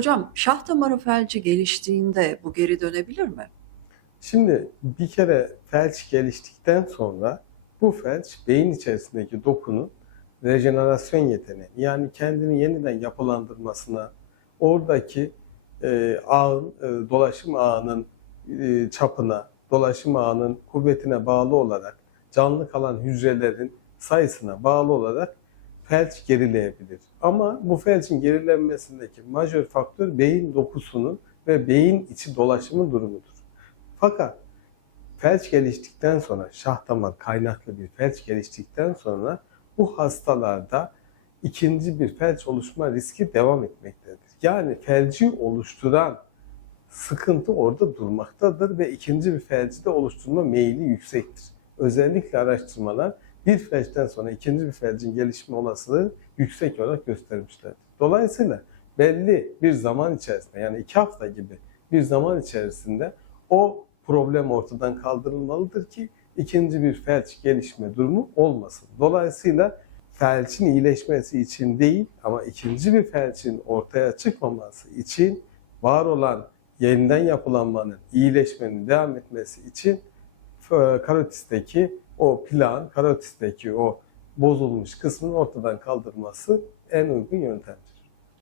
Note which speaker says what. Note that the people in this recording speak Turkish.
Speaker 1: Hocam şah damarı felci geliştiğinde bu geri dönebilir mi?
Speaker 2: Şimdi bir kere felç geliştikten sonra bu felç beyin içerisindeki dokunun rejenerasyon yeteneği yani kendini yeniden yapılandırmasına, oradaki e, ağın, e, dolaşım ağının e, çapına, dolaşım ağının kuvvetine bağlı olarak canlı kalan hücrelerin sayısına bağlı olarak felç gerileyebilir. Ama bu felçin gerilenmesindeki majör faktör beyin dokusunun ve beyin içi dolaşımın durumudur. Fakat felç geliştikten sonra, şah damar kaynaklı bir felç geliştikten sonra bu hastalarda ikinci bir felç oluşma riski devam etmektedir. Yani felci oluşturan sıkıntı orada durmaktadır ve ikinci bir felci de oluşturma meyili yüksektir. Özellikle araştırmalar bir felçten sonra ikinci bir felcin gelişme olasılığı yüksek olarak göstermişlerdir. Dolayısıyla belli bir zaman içerisinde yani iki hafta gibi bir zaman içerisinde o problem ortadan kaldırılmalıdır ki ikinci bir felç gelişme durumu olmasın. Dolayısıyla felçin iyileşmesi için değil ama ikinci bir felçin ortaya çıkmaması için var olan yeniden yapılanmanın, iyileşmenin devam etmesi için e, karotisteki o plan, karotisteki o bozulmuş kısmın ortadan kaldırması en uygun yöntemdir.